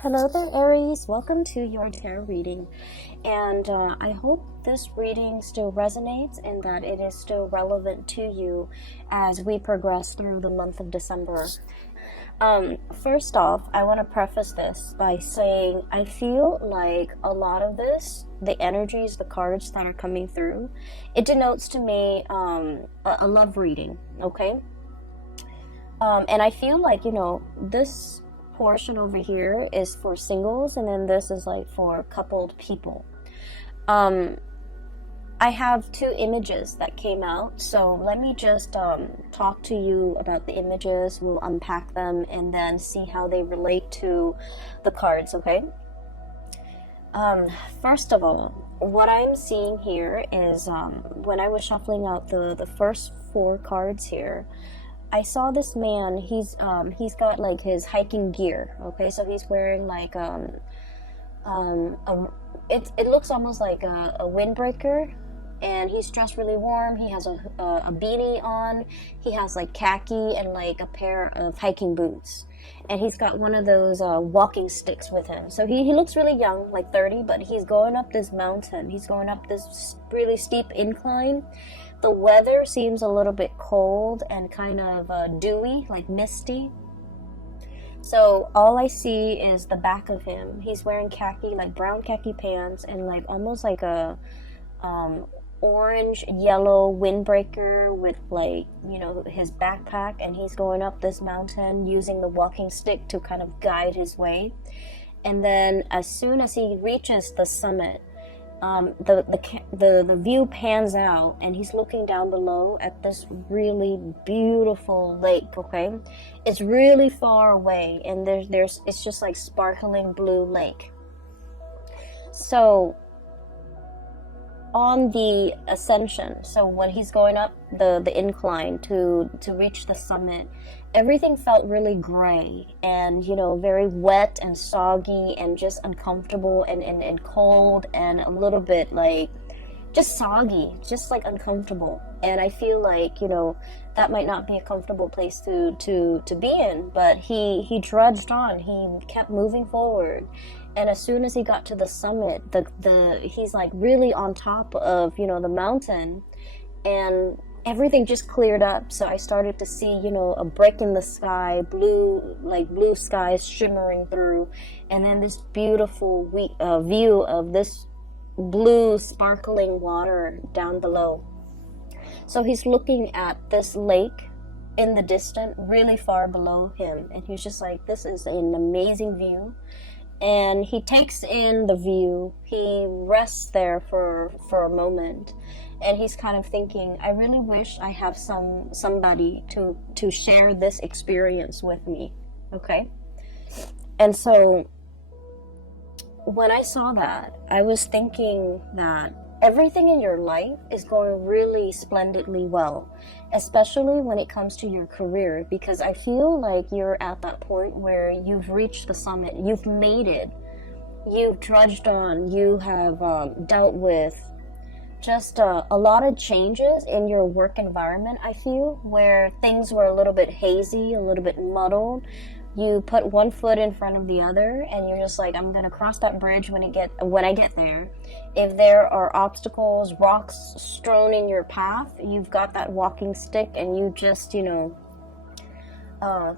Hello there, Aries. Welcome to your tarot reading. And I hope this reading still resonates and that it is still relevant to you as we progress through the month of December. First off, I want to preface this by saying I feel like a lot of this, the energies, the cards that are coming through, it denotes to me a love reading, okay? And I feel like, this portion over here is for singles, and then this is like for coupled people. I have two images that came out, so let me just talk to you about the images. We'll unpack them and then see how they relate to the cards, okay? First of all, what I'm seeing here is when I was shuffling out the first four cards here, I saw this man. He's got like his hiking gear. Okay, so he's wearing like it looks almost like a windbreaker, and he's dressed really warm. He has a beanie on. He has like khaki and like a pair of hiking boots, and he's got one of those walking sticks with him. So he looks really young, like 30, but he's going up this mountain. He's going up this really steep incline. The weather seems a little bit cold and kind of dewy, like misty. So all I see is the back of him. He's wearing khaki, like brown khaki pants, and like almost like a orange yellow windbreaker with like, his backpack, and he's going up this mountain using the walking stick to kind of guide his way. And then as soon as he reaches the summit, the view pans out, and he's looking down below at this really beautiful lake. Okay, it's really far away, and there's it's just like sparkling blue lake. So on the ascension, so when he's going up the incline to reach the summit, everything felt really gray and very wet and soggy and just uncomfortable and cold and a little bit like just soggy, just like uncomfortable. And I feel like that might not be a comfortable place to be in, but he trudged on. He kept moving forward. And as soon as he got to the summit, he's like really on top of the mountain, and everything just cleared up. So I started to see a break in the sky, blue skies shimmering through, and then this beautiful view of this blue sparkling water down below. So he's looking at this lake in the distance, really far below him, and he's just like, this is an amazing view. And he takes in the view. He rests there for a moment, and he's kind of thinking, I really wish I have somebody to share this experience with me. Okay? And so when I saw that, I was thinking that everything in your life is going really splendidly well, especially when it comes to your career, because I feel like you're at that point where you've reached the summit, you've made it, you've trudged on, you have dealt with just a lot of changes in your work environment. I feel where things were a little bit hazy, a little bit muddled. You put one foot in front of the other, and you're just like, I'm gonna cross that bridge when I get there. If there are obstacles, rocks strewn in your path, you've got that walking stick, and you just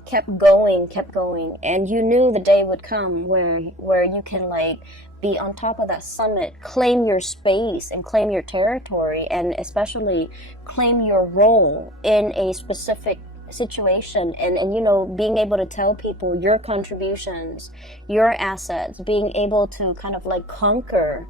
kept going, and you knew the day would come where you can like be on top of that summit, claim your space and claim your territory, and especially claim your role in a specific situation, and being able to tell people your contributions, your assets, being able to kind of like conquer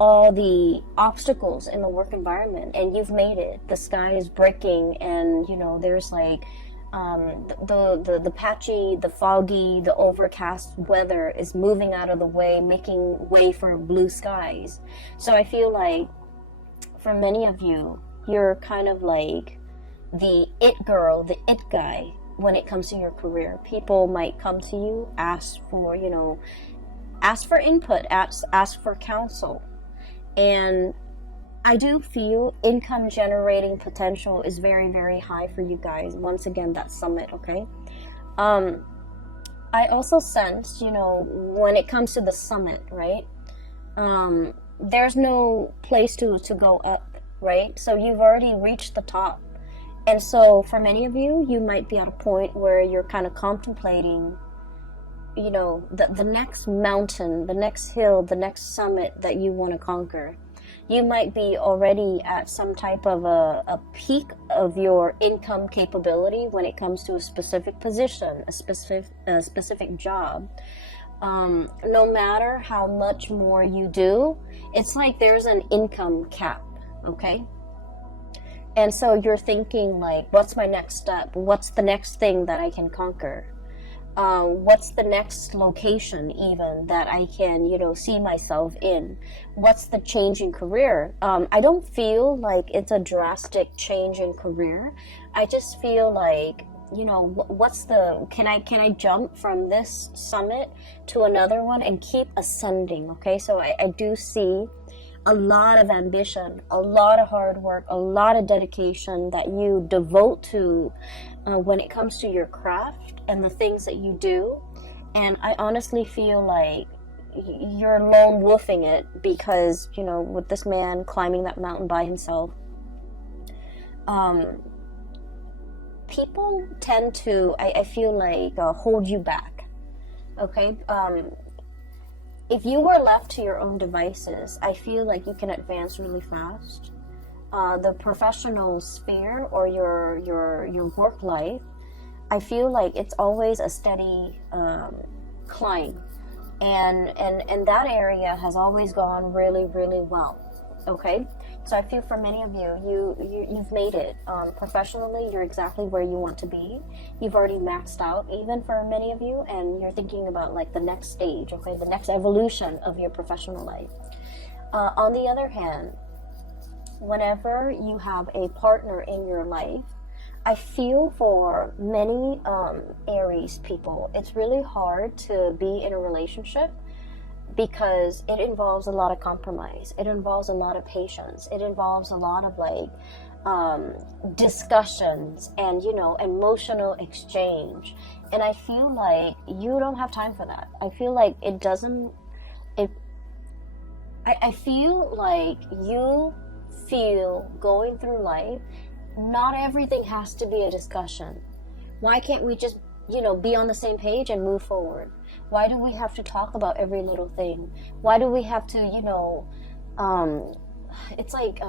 all the obstacles in the work environment. And you've made it. The sky is breaking, and there's like the patchy, the foggy, the overcast weather is moving out of the way, making way for blue skies. So I feel like for many of you, you're kind of like the it girl, the it guy when it comes to your career. People might come to you, ask for input, ask for counsel. And I do feel income generating potential is very, very high for you guys. Once again, that summit, okay? I also sense, when it comes to the summit, right? There's no place to go up, right? So you've already reached the top. And so for many of you, you might be at a point where you're kind of contemplating, the next mountain, the next hill, the next summit that you want to conquer. You might be already at some type of a peak of your income capability when it comes to a specific position, a specific job. No matter how much more you do, it's like there's an income cap, okay? And so you're thinking like, what's my next step? What's the next thing that I can conquer? What's the next location even that I can, see myself in? What's the change in career? I don't feel like it's a drastic change in career. I just feel like, can I jump from this summit to another one and keep ascending? Okay, so I do see a lot of ambition, a lot of hard work, a lot of dedication that you devote to when it comes to your craft and the things that you do. And I honestly feel like you're lone wolfing it because, with this man climbing that mountain by himself, people tend to, I feel like, hold you back. Okay? If you were left to your own devices, I feel like you can advance really fast. The professional sphere or your work life, I feel like it's always a steady climb, and that area has always gone really, really well. Okay, so I feel for many of you've made it professionally. You're exactly where you want to be. You've already maxed out, even for many of you, and you're thinking about like the next stage, okay, the next evolution of your professional life. On the other hand, whenever you have a partner in your life, I feel for many Aries people, it's really hard to be in a relationship because it involves a lot of compromise. It involves a lot of patience. It involves a lot of discussions and, emotional exchange. And I feel like you don't have time for that. I feel like I feel like you feel going through life, not everything has to be a discussion. Why can't we just, be on the same page and move forward? Why do we have to talk about every little thing? Why do we have to, it's like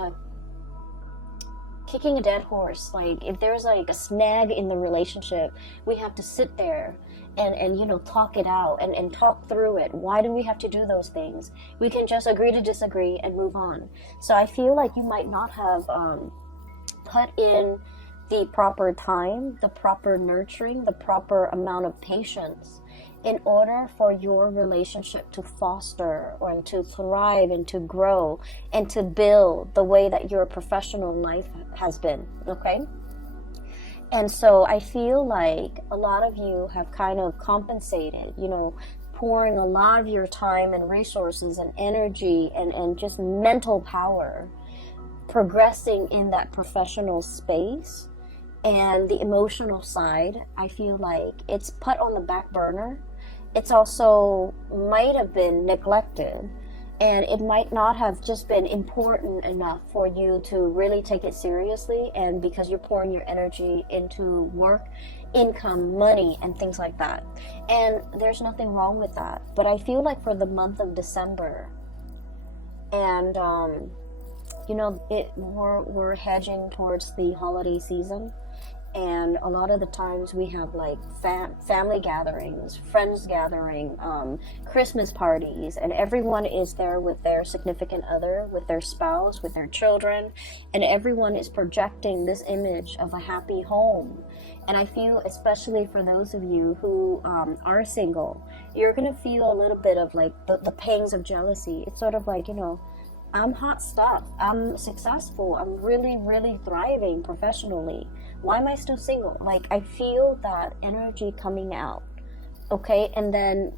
kicking a dead horse. Like if there's like a snag in the relationship, we have to sit there and talk it out and talk through it. Why do we have to do those things? We can just agree to disagree and move on. So I feel like you might not have put in the proper time, the proper nurturing, the proper amount of patience in order for your relationship to foster or to thrive and to grow and to build the way that your professional life has been, okay? And so I feel like a lot of you have kind of compensated, pouring a lot of your time and resources and energy and just mental power progressing in that professional space, and the emotional side, I feel like it's put on the back burner. It's also might have been neglected, and it might not have just been important enough for you to really take it seriously, and because you're pouring your energy into work, income, money, and things like that. And there's nothing wrong with that. But I feel like for the month of December, and we're hedging towards the holiday season, and a lot of the times we have like family gatherings, friends gathering, Christmas parties, and everyone is there with their significant other, with their spouse, with their children, and everyone is projecting this image of a happy home. And I feel, especially for those of you who are single, you're gonna feel a little bit of like the pangs of jealousy. It's sort of like, I'm hot stuff. I'm successful. I'm really, really thriving professionally. Why am I still single? Like, I feel that energy coming out. Okay? And then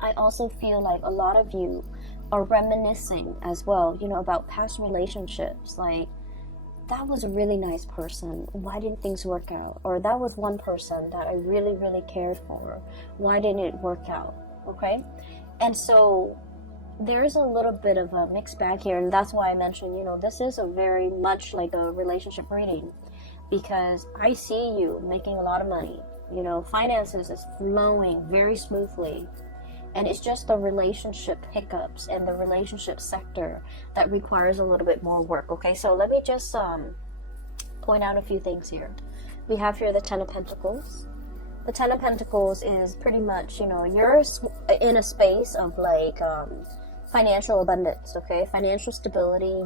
I also feel like a lot of you are reminiscing as well, about past relationships. Like, that was a really nice person. Why didn't things work out? Or that was one person that I really, really cared for. Why didn't it work out? Okay? And so there's a little bit of a mixed bag here, and that's why I mentioned, this is a very much like a relationship reading, because I see you making a lot of money. Finances is flowing very smoothly, and it's just the relationship hiccups and the relationship sector that requires a little bit more work. Okay, so let me just point out a few things here. We have here the Ten of Pentacles. The Ten of Pentacles is pretty much, you're in a space of like financial abundance, okay? Financial stability.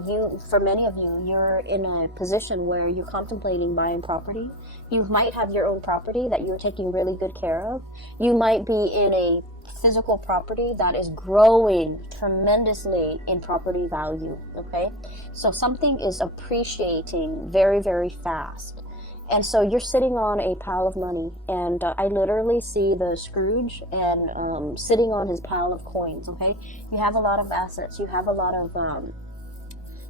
For many of you, you're in a position where you're contemplating buying property. You might have your own property that you're taking really good care of. You might be in a physical property that is growing tremendously in property value, okay? So something is appreciating very, very fast. And so you're sitting on a pile of money, and I literally see the Scrooge and sitting on his pile of coins, okay? You have a lot of assets. You have a lot of,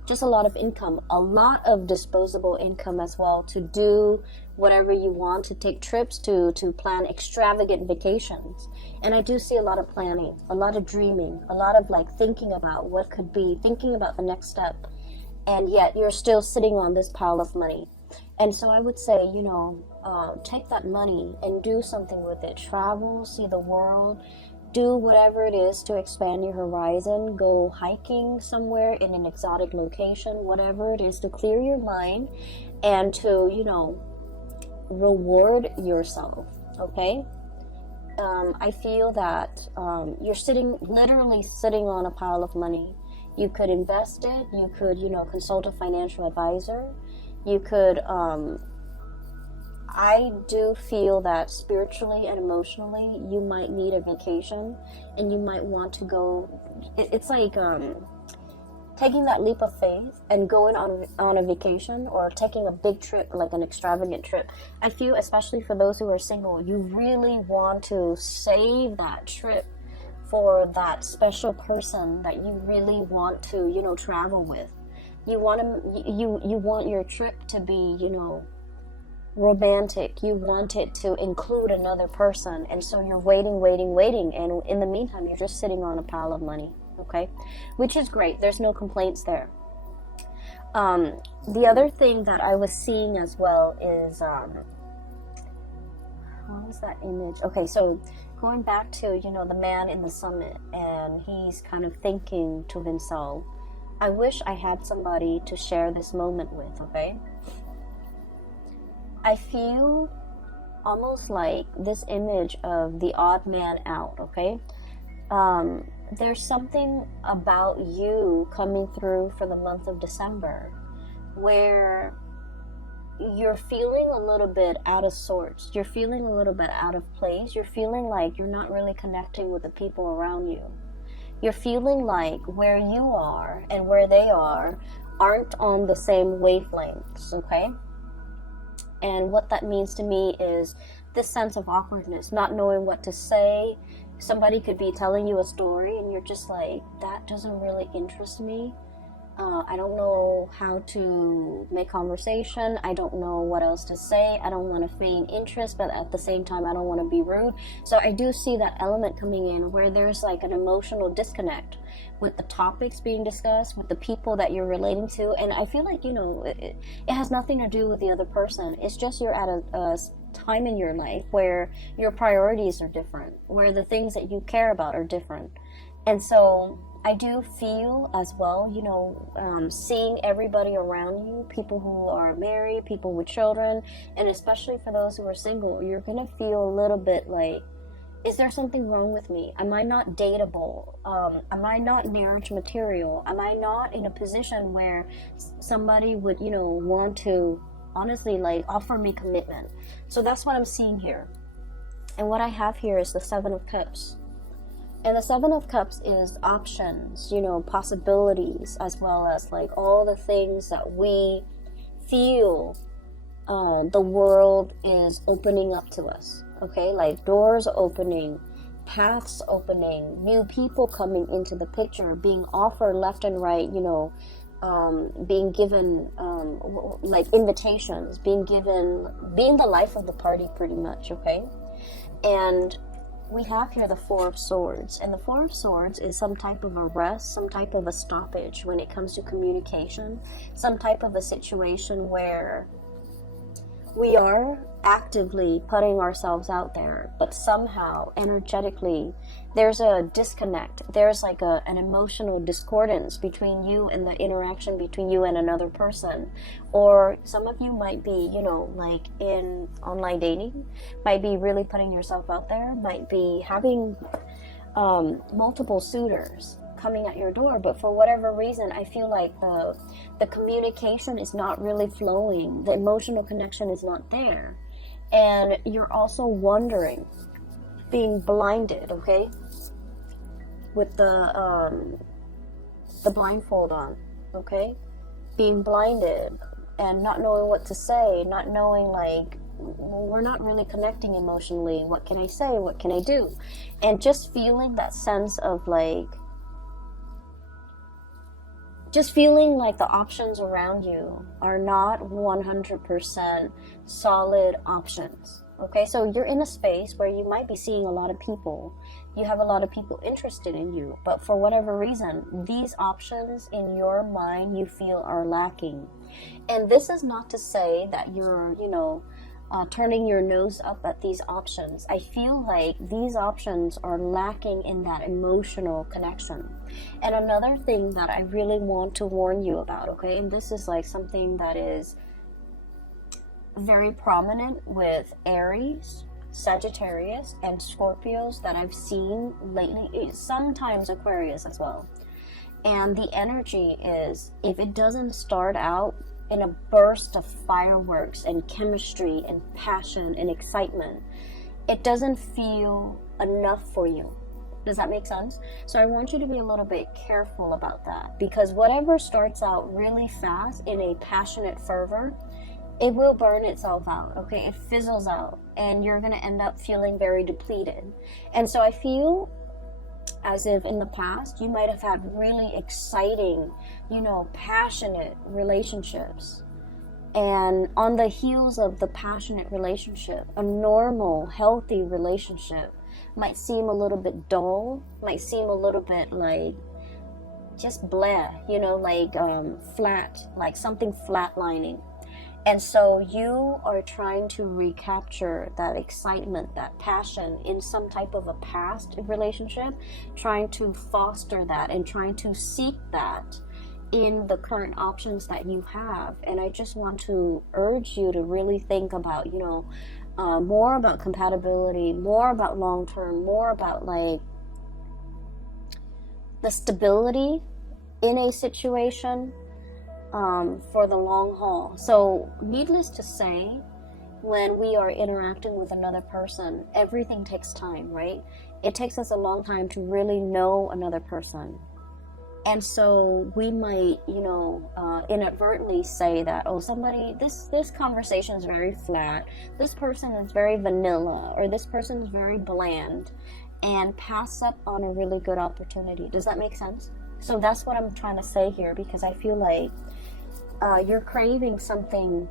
just a lot of income, a lot of disposable income as well to do whatever you want, to take trips, to plan extravagant vacations. And I do see a lot of planning, a lot of dreaming, a lot of like thinking about what could be, thinking about the next step. And yet you're still sitting on this pile of money. And so I would say, take that money and do something with it. Travel, see the world, do whatever it is to expand your horizon. Go hiking somewhere in an exotic location, whatever it is to clear your mind and to, reward yourself, okay? I feel that you're literally sitting on a pile of money. You could invest it. You could, consult a financial advisor. You could, I do feel that spiritually and emotionally, you might need a vacation, and you might want to go, it's like taking that leap of faith and going on a vacation, or taking a big trip, like an extravagant trip. I feel, especially for those who are single, you really want to save that trip for that special person that you really want to, travel with. You want your trip to be, romantic. You want it to include another person. And so you're waiting. And in the meantime, you're just sitting on a pile of money, okay? Which is great. There's no complaints there. The other thing that I was seeing as well is, what was that image? Okay, so going back to, the man in the summit, and he's kind of thinking to himself, I wish I had somebody to share this moment with, okay? I feel almost like this image of the odd man out, okay? There's something about you coming through for the month of December where you're feeling a little bit out of sorts. You're feeling a little bit out of place. You're feeling like you're not really connecting with the people around you. You're feeling like where you are and where they are aren't on the same wavelengths, okay? And what that means to me is this sense of awkwardness, not knowing what to say. Somebody could be telling you a story and you're just like, that doesn't really interest me. I don't know how to make conversation. I don't know what else to say. I don't want to feign interest, but at the same time, I don't want to be rude. So I do see that element coming in where there's like an emotional disconnect with the topics being discussed, with the people that you're relating to. And I feel like, it has nothing to do with the other person. It's just you're at a time in your life where your priorities are different, where the things that you care about are different. And so I do feel as well, seeing everybody around you, people who are married, people with children, and especially for those who are single, you're going to feel a little bit like, is there something wrong with me? Am I not dateable? Am I not marriage material? Am I not in a position where somebody would, want to honestly like offer me commitment? So that's what I'm seeing here. And what I have here is the Seven of Cups. And the Seven of Cups is options, possibilities, as well as like all the things that we feel the world is opening up to us, okay? Like doors opening, paths opening, new people coming into the picture, being offered left and right, being given like invitations, being the life of the party pretty much, okay? And we have here the Four of Swords, and the Four of Swords is some type of a rest, some type of a stoppage when it comes to communication, some type of a situation where we are actively putting ourselves out there, but somehow energetically there's a disconnect. There's like an emotional discordance between you and the interaction between you and another person. Or some of you might be, you know, like in online dating, might be really putting yourself out there, might be having multiple suitors coming at your door, but for whatever reason I feel like the communication is not really flowing, the emotional connection is not there, and you're also wondering, being blinded, okay, with the blindfold on, okay, being blinded and not knowing what to say, not knowing, like, we're not really connecting emotionally, what can I say, what can I do, and just feeling that sense of like, just feeling like the options around you are not 100% solid options. Okay, so you're in a space where you might be seeing a lot of people. You have a lot of people interested in you, but for whatever reason, these options in your mind you feel are lacking. And this is not to say that you're, you know, turning your nose up at these options. I feel like these options are lacking in that emotional connection. And another thing that I really want to warn you about, okay, and this is like something that is very prominent with Aries, Sagittarius, and Scorpios that I've seen lately, sometimes Aquarius as well. And the energy is, if it doesn't start out in a burst of fireworks and chemistry and passion and excitement, it doesn't feel enough for you. Does that make sense? So I want you to be a little bit careful about that, because whatever starts out really fast in a passionate fervor, it will burn itself out, okay? It fizzles out, and you're going to end up feeling very depleted. And so I feel as if in the past you might have had really exciting, you know, passionate relationships, and on the heels of the passionate relationship, a normal, healthy relationship might seem a little bit dull, might seem a little bit like just blah, you know, like flat, like something flatlining. And so you are trying to recapture that excitement, that passion in some type of a past relationship, trying to foster that and trying to seek that in the current options that you have. And I just want to urge you to really think about, you know, more about compatibility, more about long-term, more about like the stability in a situation, for the long haul. So needless to say, when we are interacting with another person, everything takes time, right? It takes us a long time to really know another person. And so we might, you know, inadvertently say that, oh, somebody, this conversation is very flat, this person is very vanilla, or this person is very bland, and pass up on a really good opportunity. Does that make sense? So that's what I'm trying to say here, because I feel like you're craving something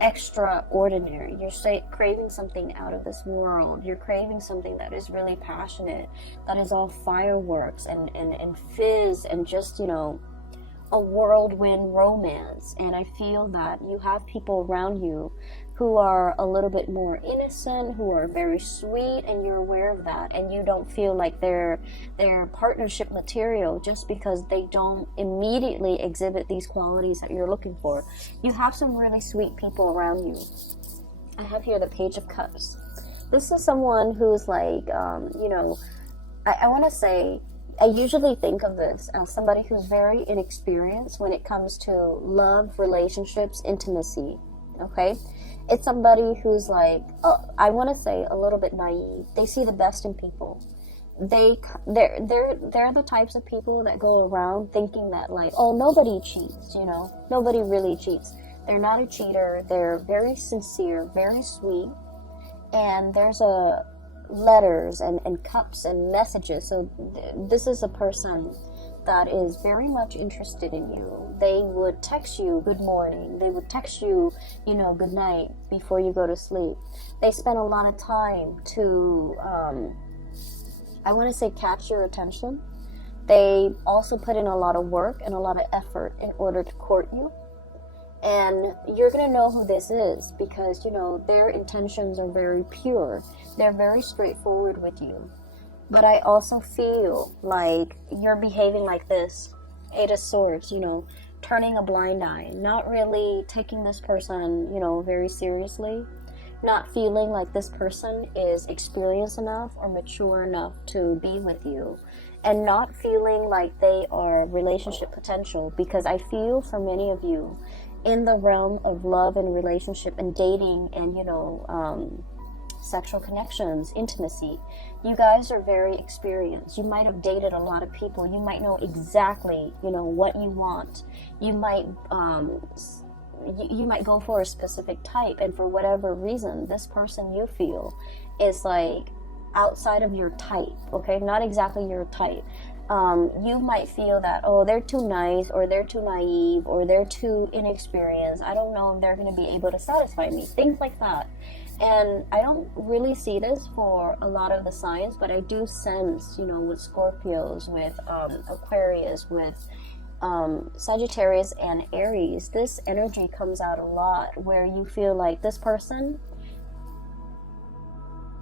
extraordinary. You're craving something out of this world. You're craving something that is really passionate, that is all fireworks and fizz and just, you know, a whirlwind romance. And I feel that you have people around you who are a little bit more innocent, who are very sweet, and you're aware of that, and you don't feel like they're partnership material just because they don't immediately exhibit these qualities that you're looking for. You have some really sweet people around you. I have here the Page of Cups. This is someone who's like, you know, I want to say, I usually think of this as somebody who's very inexperienced when it comes to love, relationships, intimacy, okay? It's somebody who's like, oh, I want to say a little bit naive. They see the best in people. They're the types of people that go around thinking that like, oh, nobody cheats, you know, nobody really cheats. They're not a cheater. They're very sincere, very sweet, and there's letters and cups and messages. So this is a person that is very much interested in you. They would text you good morning. They would text you, good night before you go to sleep. They spend a lot of time to, I want to say, catch your attention. They also put in a lot of work and a lot of effort in order to court you. And you're going to know who this is because, their intentions are very pure. They're very straightforward with you. But I also feel like you're behaving like this. 8 of Swords, turning a blind eye. Not really taking this person, very seriously. Not feeling like this person is experienced enough or mature enough to be with you. And not feeling like they are relationship potential. Because I feel for many of you, in the realm of love and relationship and dating and, sexual connections, intimacy, you guys are very experienced. You might have dated a lot of people. You might know exactly, what you want. You might, you might go for a specific type, and for whatever reason, this person you feel is like outside of your type, okay? Not exactly your type. You might feel that, oh, they're too nice, or they're too naive, or they're too inexperienced. I don't know if they're going to be able to satisfy me. Things like that. And I don't really see this for a lot of the signs, but I do sense, with Scorpios, with Aquarius, with Sagittarius and Aries, this energy comes out a lot where you feel like this person,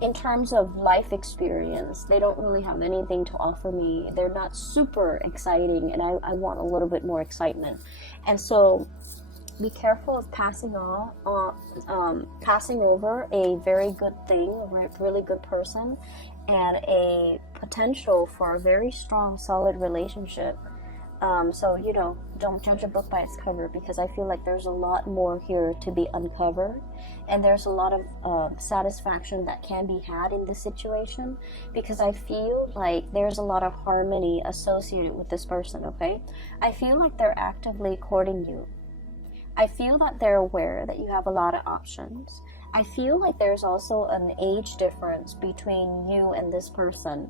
in terms of life experience, they don't really have anything to offer me. They're not super exciting, and I want a little bit more excitement. And so be careful of passing over a very good thing, a really good person, and a potential for a very strong, solid relationship. So, don't judge a book by its cover, because I feel like there's a lot more here to be uncovered, and there's a lot of satisfaction that can be had in this situation, because I feel like there's a lot of harmony associated with this person, okay? I feel like they're actively courting you. I feel that they're aware that you have a lot of options. I feel like there's also an age difference between you and this person.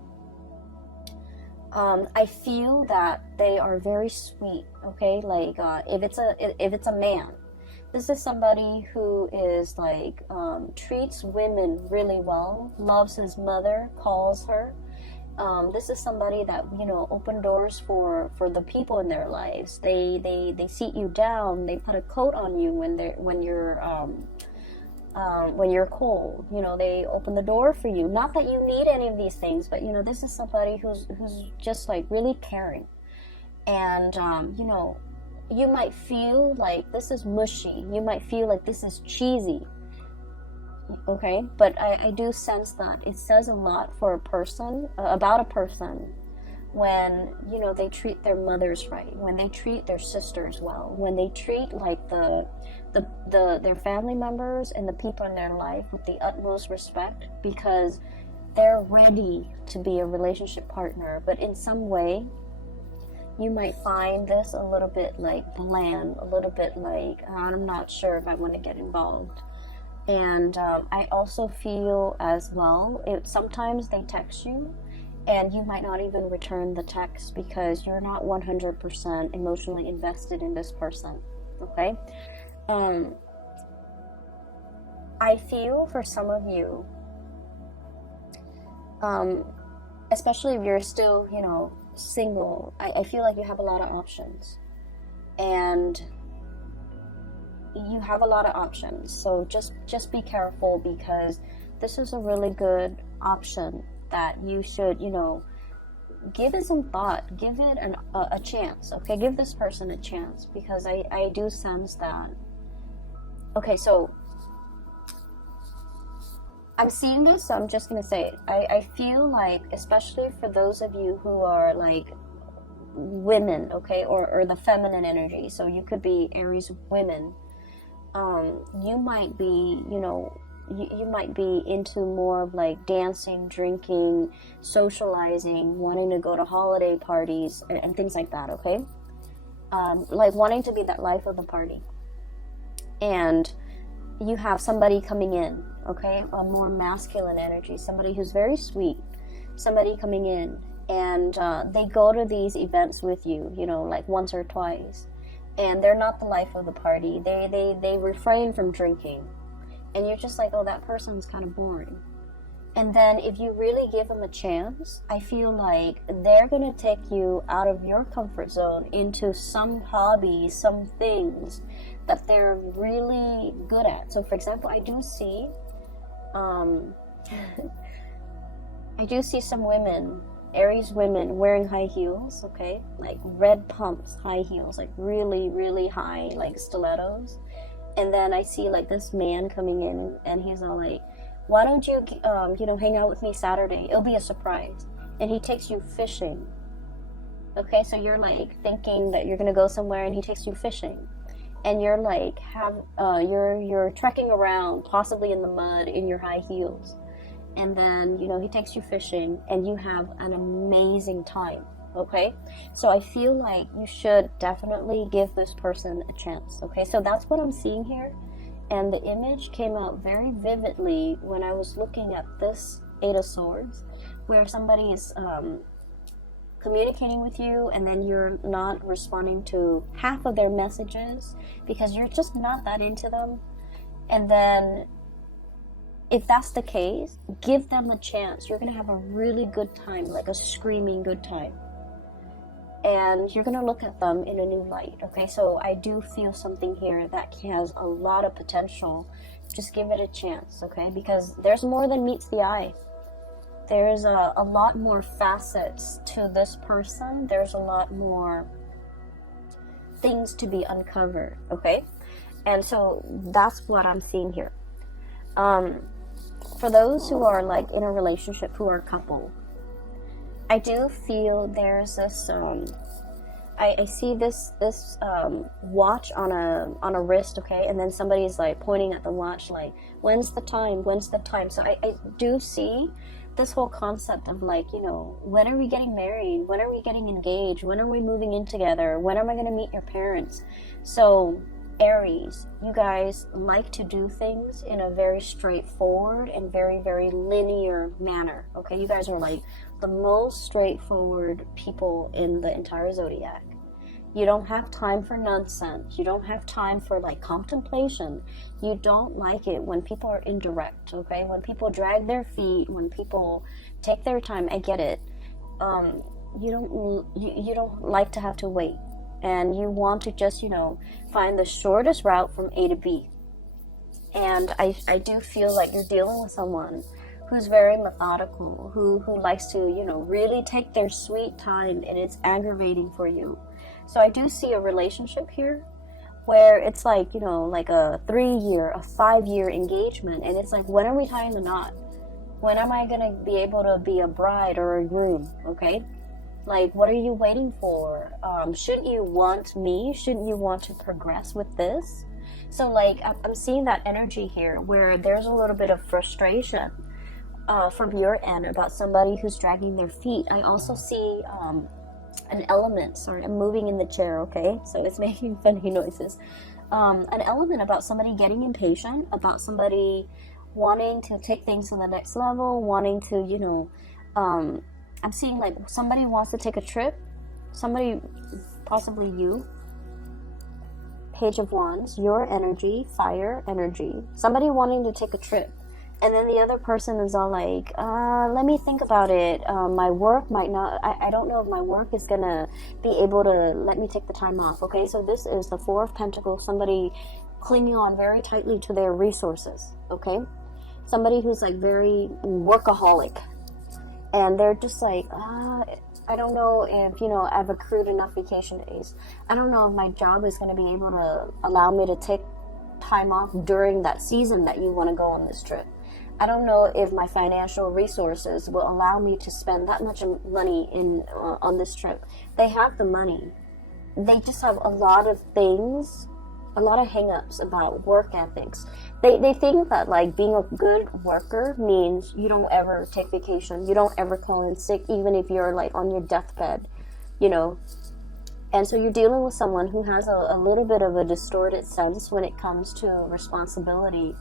I feel that they are very sweet, okay? Like, if it's a man, this is somebody who is like, treats women really well, loves his mother, calls her. This is somebody that, open doors for the people in their lives. They seat you down. They put a coat on you when you're cold. They open the door for you. Not that you need any of these things, but this is somebody who's just like really caring. And you might feel like this is mushy. You might feel like this is cheesy. Okay, but I do sense that it says a lot for a person, about a person, when they treat their mothers right, when they treat their sisters well, when they treat like their family members and the people in their life with the utmost respect, because they're ready to be a relationship partner. But in some way, you might find this a little bit like bland, a little bit like, I'm not sure if I want to get involved. And I also feel as well, sometimes they text you and you might not even return the text because you're not 100% emotionally invested in this person, okay? I feel for some of you, especially if you're still, single, I feel like you have a lot of options. And you have a lot of options, so just be careful, because this is a really good option that you should, give it some thought, give it a chance, okay? Give this person a chance, because I do sense that. Okay, so I'm seeing this, so I'm just gonna say it. I feel like, especially for those of you who are like women, okay, or the feminine energy, so you could be Aries women, you might be, you might be into more of like dancing, drinking, socializing, wanting to go to holiday parties and things like that, okay? Like wanting to be that life of the party. And you have somebody coming in, okay? A more masculine energy, somebody who's very sweet, somebody coming in, and they go to these events with you, you know, like once or twice, and they're not the life of the party. They refrain from drinking, and you're just like, oh, that person's kind of boring. And then if you really give them a chance, I feel like they're going to take you out of your comfort zone into some hobby, some things that they're really good at. So for example, I do see some women, Aries women, wearing high heels, okay? Like red pumps, high heels, like really, really high, like stilettos. And then I see like this man coming in, and he's all like, why don't you, hang out with me Saturday? It'll be a surprise. And he takes you fishing. Okay, so you're like thinking that you're gonna go somewhere, and he takes you fishing. And you're like, you're trekking around, possibly in the mud, in your high heels. And then, he takes you fishing, and you have an amazing time. Okay, so I feel like you should definitely give this person a chance. Okay, so that's what I'm seeing here. And the image came out very vividly when I was looking at this Eight of Swords, where somebody is communicating with you, and then you're not responding to half of their messages because you're just not that into them. And then if that's the case, give them a chance. You're going to have a really good time, like a screaming good time. And you're going to look at them in a new light, okay? So I do feel something here that has a lot of potential. Just give it a chance, okay? Because there's more than meets the eye. There's a lot more facets to this person. There's a lot more things to be uncovered, okay? And so that's what I'm seeing here. For those who are like in a relationship, who are a couple, I do feel there's this I see this watch on a wrist, okay, and then somebody's like pointing at the watch like, when's the time, so I do see this whole concept of like, when are we getting married, when are we getting engaged, when are we moving in together, when am I going to meet your parents? So Aries, you guys like to do things in a very straightforward and very, very linear manner, okay? You guys are like the most straightforward people in the entire zodiac. You don't have time for nonsense. You don't have time for like contemplation. You don't like it when people are indirect, okay? When people drag their feet, when people take their time, I get it. You don't like to have to wait. And you want to just, find the shortest route from A to B. And I do feel like you're dealing with someone who's very methodical, who likes to, really take their sweet time, and it's aggravating for you. So I do see a relationship here where it's like, like a 3-year, a 5-year engagement, and it's like, when are we tying the knot? When am I going to be able to be a bride or a groom, okay? Like, what are you waiting for? Shouldn't you want me? Shouldn't you want to progress with this? So, like, I'm seeing that energy here where there's a little bit of frustration from your end about somebody who's dragging their feet. I also see an element. Sorry, I'm moving in the chair, okay? So it's making funny noises. An element about somebody getting impatient, about somebody wanting to take things to the next level, wanting to, I'm seeing like somebody wants to take a trip, somebody, possibly you, Page of Wands, your energy, fire energy, somebody wanting to take a trip, and then the other person is all like, let me think about it, my work might not, I don't know if my work is gonna be able to let me take the time off, okay? So this is the Four of Pentacles, somebody clinging on very tightly to their resources, okay? Somebody who's like very workaholic. And they're just like, I don't know if, I've accrued enough vacation days. I don't know if my job is going to be able to allow me to take time off during that season that you want to go on this trip. I don't know if my financial resources will allow me to spend that much money on this trip. They have the money. They just have a lot of things, a lot of hang-ups about work ethics. They think that like being a good worker means you don't ever take vacation, you don't ever call in sick, even if you're like on your deathbed, And so you're dealing with someone who has a little bit of a distorted sense when it comes to responsibility.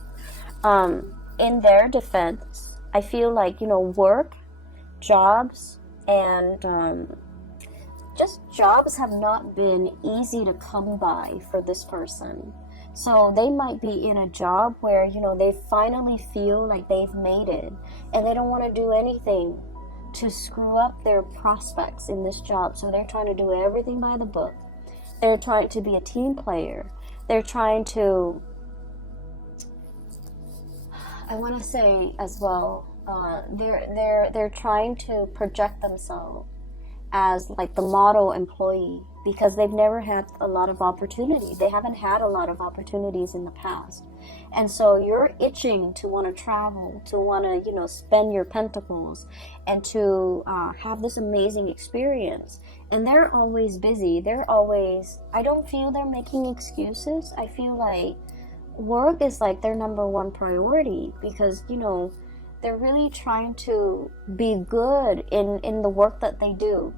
In their defense, I feel like, work, jobs, And just jobs have not been easy to come by for this person. So they might be in a job where, you know, they finally feel like they've made it, and they don't want to do anything to screw up their prospects in this job. So they're trying to do everything by the book. They're trying to be a team player. They're trying to, I want to say as well, they're trying to project themselves as like the model employee, because they've never had a lot of opportunity. They haven't had a lot of opportunities in the past. And so you're itching to want to travel, to want to, you know, spend your pentacles and to have this amazing experience. And they're always busy. They're always, I don't feel they're making excuses. I feel like work is like their number one priority, because, you know, they're really trying to be good in the work that they do.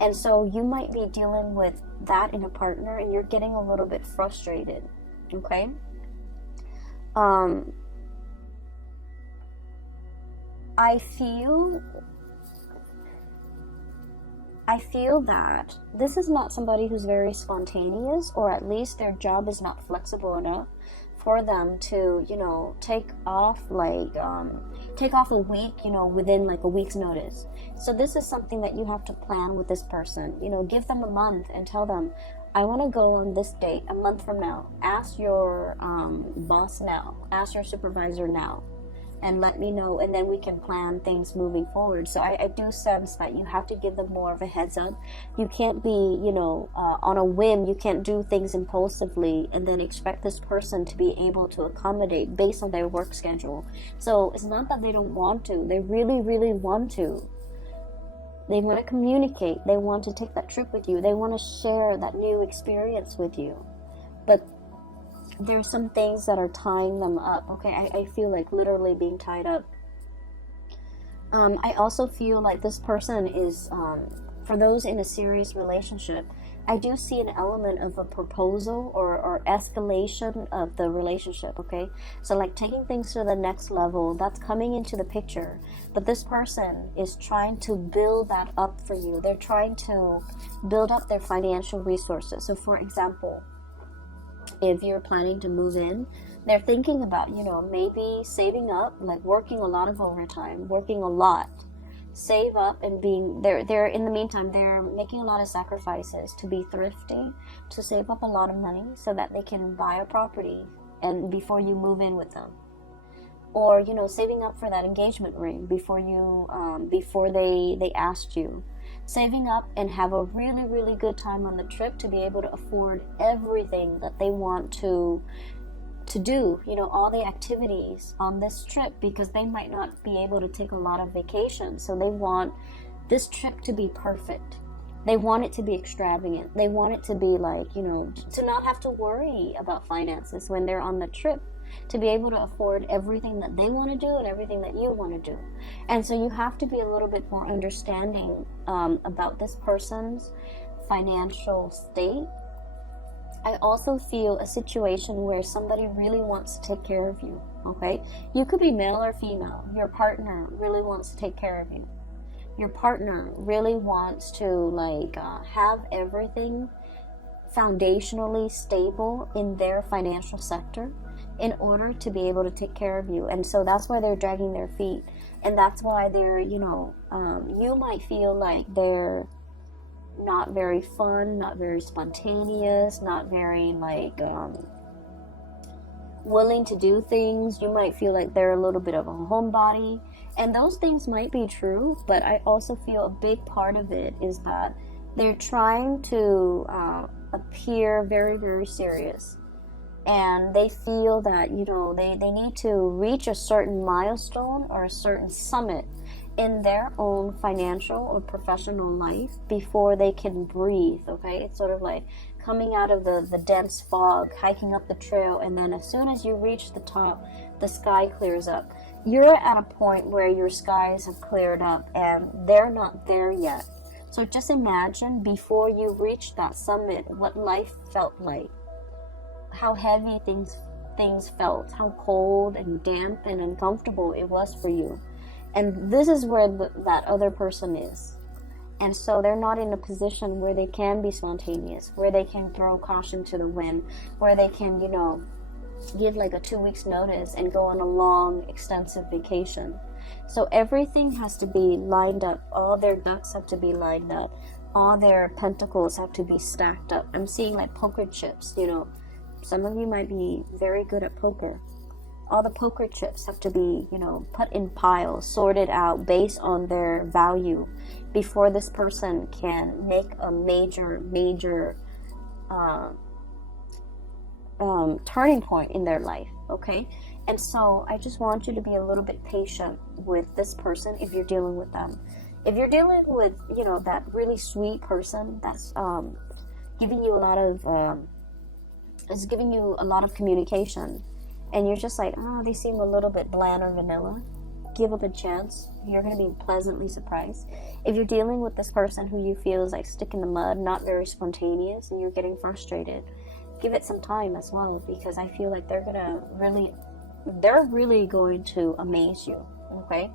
And so you might be dealing with that in a partner, and you're getting a little bit frustrated, okay? I feel that this is not somebody who's very spontaneous, or at least their job is not flexible enough for them to, you know, take off a week, you know, within like a week's notice. So this is something that you have to plan with this person. You know, give them a month and tell them, I want to go on this date a month from now. Ask your boss now. Ask your supervisor now. And let me know, and then we can plan things moving forward. So I do sense that you have to give them more of a heads up. You can't be, you know, on a whim. You can't do things impulsively and then expect this person to be able to accommodate based on their work schedule. So it's not that they don't want to. They really, really want to. They want to communicate. They want to take that trip with you. They want to share that new experience with you. But there's some things that are tying them up, okay? I feel like literally being tied up. I also feel like this person is, for those in a serious relationship, I do see an element of a proposal or escalation of the relationship, okay? So like taking things to the next level, that's coming into the picture. But this person is trying to build that up for you. They're trying to build up their financial resources. So for example, if you're planning to move in, they're thinking about, you know, maybe saving up, like working a lot of overtime, working a lot, save up, and being they're in the meantime, they're making a lot of sacrifices to be thrifty, to save up a lot of money so that they can buy a property and before you move in with them. Or, you know, saving up for that engagement ring before you before they asked you. Saving up and have a really, really good time on the trip to be able to afford everything that they want to do, you know, all the activities on this trip, because they might not be able to take a lot of vacations. So they want this trip to be perfect. They want it to be extravagant. They want it to be like, you know, to not have to worry about finances when they're on the trip, to be able to afford everything that they want to do and everything that you want to do. And so you have to be a little bit more understanding about this person's financial state. I also feel a situation where somebody really wants to take care of you, okay? You could be male or female. Your partner really wants to take care of you. Your partner really wants to like have everything foundationally stable in their financial sector in order to be able to take care of you. And so that's why they're dragging their feet. And that's why they're, you know, you might feel like they're not very fun, not very spontaneous, not very like willing to do things. You might feel like they're a little bit of a homebody. And those things might be true, but I also feel a big part of it is that they're trying to appear very, very serious. And they feel that, you know, they need to reach a certain milestone or a certain summit in their own financial or professional life before they can breathe, okay? It's sort of like coming out of the dense fog, hiking up the trail, and then as soon as you reach the top, the sky clears up. You're at a point where your skies have cleared up and they're not there yet. So just imagine before you reach that summit, what life felt like. How heavy things felt, how cold and damp and uncomfortable it was for you. And this is where that other person is. And so they're not in a position where they can be spontaneous, where they can throw caution to the wind, where they can, you know, give like a 2 weeks notice and go on a long, extensive vacation. So everything has to be lined up. All their ducks have to be lined up. All their pentacles have to be stacked up. I'm seeing like poker chips, you know. Some of you might be very good at poker. All the poker chips have to be, you know, put in piles, sorted out based on their value before this person can make a major turning point in their life, okay? And so I just want you to be a little bit patient with this person if you're dealing with them. If you're dealing with, you know, that really sweet person that's giving you a lot of is giving you a lot of communication, and you're just like, oh, they seem a little bit bland or vanilla, give them a chance. You're going to be pleasantly surprised. If you're dealing with this person who you feel is like stick in the mud, not very spontaneous, and you're getting frustrated, give it some time as well, because I feel like they're really going to amaze you, okay?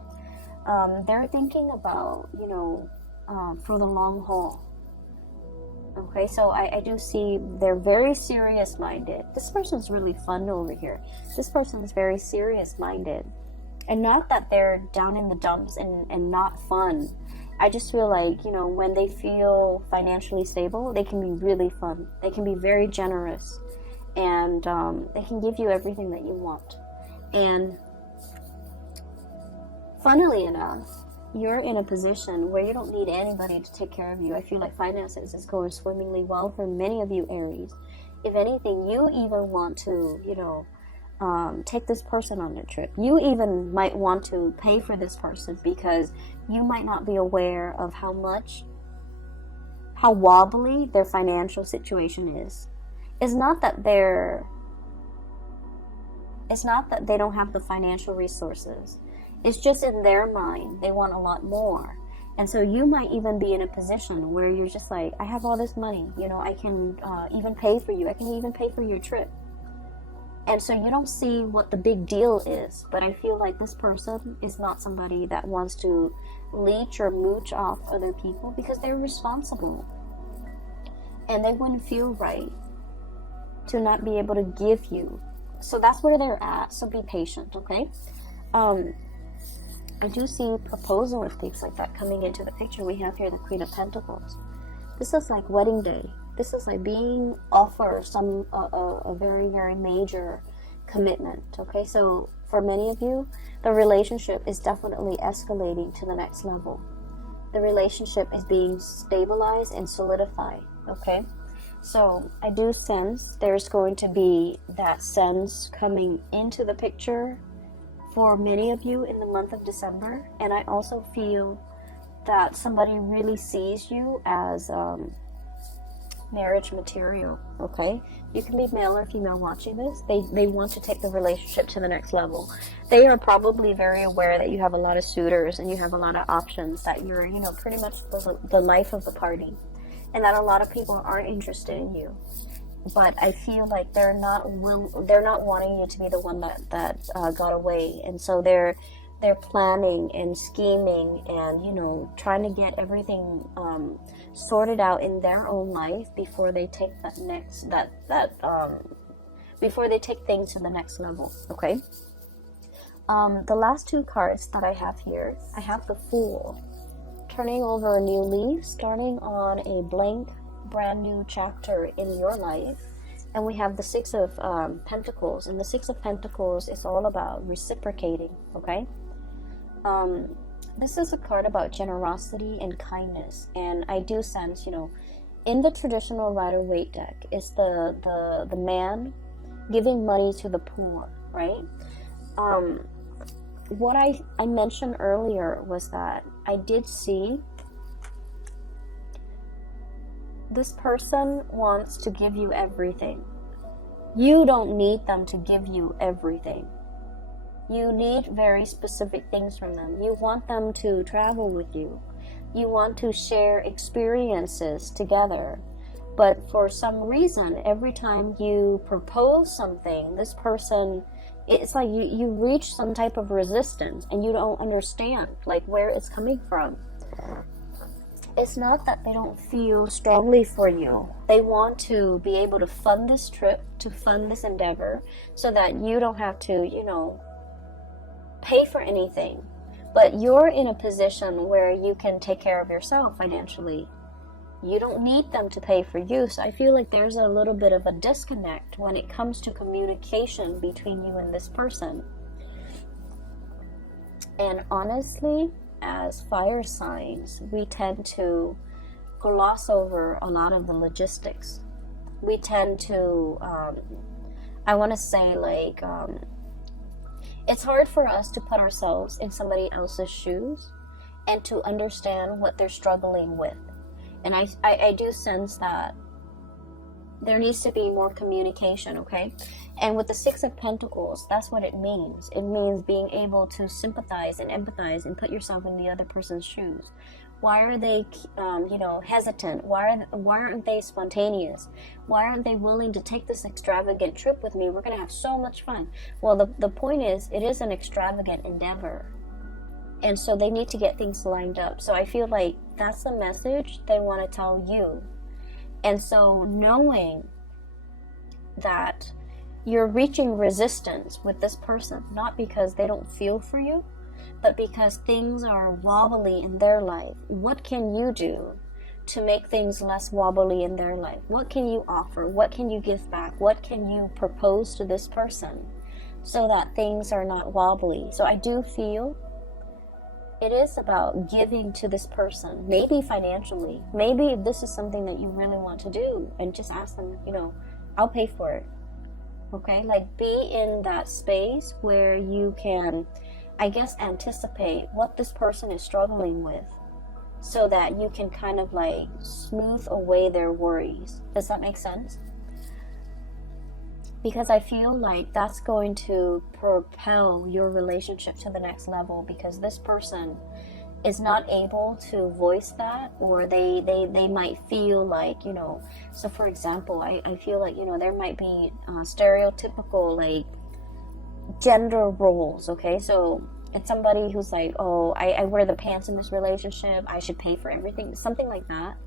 They're thinking about, you know, for the long haul. Okay, so I do see they're very serious-minded. This person's really fun over here. This person is very serious-minded. And not that they're down in the dumps and not fun. I just feel like, you know, when they feel financially stable, they can be really fun. They can be very generous. And they can give you everything that you want. And funnily enough, you're in a position where you don't need anybody to take care of you. I feel like finances is going swimmingly well for many of you Aries. If anything, you even want to, you know, take this person on their trip. You even might want to pay for this person because you might not be aware of how wobbly their financial situation is. It's not that they don't have the financial resources. It's just in their mind, they want a lot more. And so you might even be in a position where you're just like, I have all this money, you know, I can even pay for you. I can even pay for your trip. And so you don't see what the big deal is. But I feel like this person is not somebody that wants to leech or mooch off other people because they're responsible. And they wouldn't feel right to not be able to give you. So that's where they're at. So be patient, okay? I do see proposal and things like that coming into the picture. We have here the Queen of Pentacles. This is like wedding day. This is like being offered some a very, very major commitment. Okay, so for many of you, the relationship is definitely escalating to the next level. The relationship is being stabilized and solidified. Okay, so I do sense there's going to be that sense coming into the picture for many of you in the month of December. And I also feel that somebody really sees you as marriage material, okay? You can be male or female watching this. They want to take the relationship to the next level. They are probably very aware that you have a lot of suitors and you have a lot of options, that you're, you know, pretty much the life of the party, and that a lot of people aren't interested in you. But I feel like they're not wanting you to be the one that got away, and so they're planning and scheming and, you know, trying to get everything sorted out in their own life before they take before they take things to the next level. Okay. The last two cards that I have here, I have the Fool, turning over a new leaf, starting on a blank brand new chapter in your life. And we have the Six of Pentacles, and the Six of Pentacles is all about reciprocating. Okay, this is a card about generosity and kindness, and I do sense, you know, in the traditional Rider-Waite deck, it's the man giving money to the poor, right? What I mentioned earlier was that I did see this person wants to give you everything. You don't need them to give you everything. You need very specific things from them. You want them to travel with you. You want to share experiences together. But for some reason, every time you propose something, this person, it's like you reach some type of resistance and you don't understand like where it's coming from. it's not that they don't feel strongly for you. They want to be able to fund this trip, to fund this endeavor, so that you don't have to, you know, pay for anything. But you're in a position where you can take care of yourself financially. You don't need them to pay for you. So I feel like there's a little bit of a disconnect when it comes to communication between you and this person. And honestly, as fire signs, we tend to gloss over a lot of the logistics. We tend to, I want to say, like, it's hard for us to put ourselves in somebody else's shoes and to understand what they're struggling with. And I do sense that there needs to be more communication, okay? And with the Six of Pentacles, that's what it means. It means being able to sympathize and empathize and put yourself in the other person's shoes. Why are they, hesitant? Why aren't they spontaneous? Why aren't they willing to take this extravagant trip with me? We're going to have so much fun. Well, the point is, it is an extravagant endeavor. And so they need to get things lined up. So I feel like that's the message they want to tell you. And so knowing that you're reaching resistance with this person, not because they don't feel for you, but because things are wobbly in their life. What can you do to make things less wobbly in their life? What can you offer? What can you give back? What can you propose to this person so that things are not wobbly? So I do feel it is about giving to this person, maybe financially. Maybe if this is something that you really want to do, and just ask them, I'll pay for it. Okay? Like, be in that space where you can, I guess, anticipate what this person is struggling with so that you can kind of like smooth away their worries. Does that make sense? Because I feel like that's going to propel your relationship to the next level, because this person is not able to voice that, or they might feel like, so for example, I feel like, there might be stereotypical like gender roles, okay? So it's somebody who's like, oh, I wear the pants in this relationship, I should pay for everything, something like that.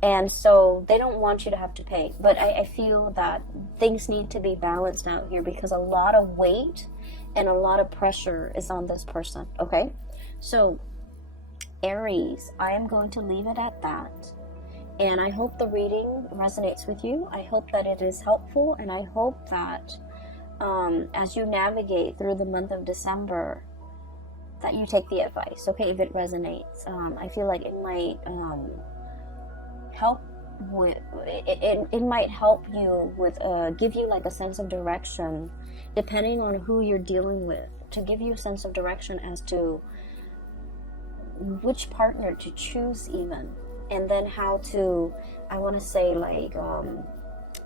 And so they don't want you to have to pay. But I feel that things need to be balanced out here, because a lot of weight and a lot of pressure is on this person, okay? So, Aries, I am going to leave it at that. And I hope the reading resonates with you. I hope that it is helpful. And I hope that as you navigate through the month of December, that you take the advice, okay, if it resonates. I feel like it might... help with it might help you with give you like a sense of direction, depending on who you're dealing with, to give you a sense of direction as to which partner to choose even, and then how to, I want to say, like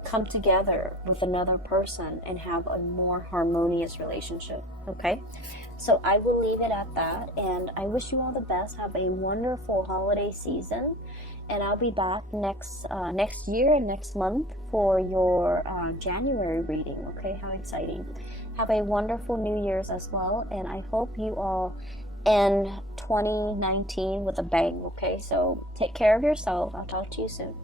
come together with another person and have a more harmonious relationship. Okay, so I will leave it at that, and I wish you all the best. Have a wonderful holiday season. And I'll be back next year and next month for your January reading. Okay, how exciting. Have a wonderful New Year's as well. And I hope you all end 2019 with a bang. Okay, so take care of yourself. I'll talk to you soon.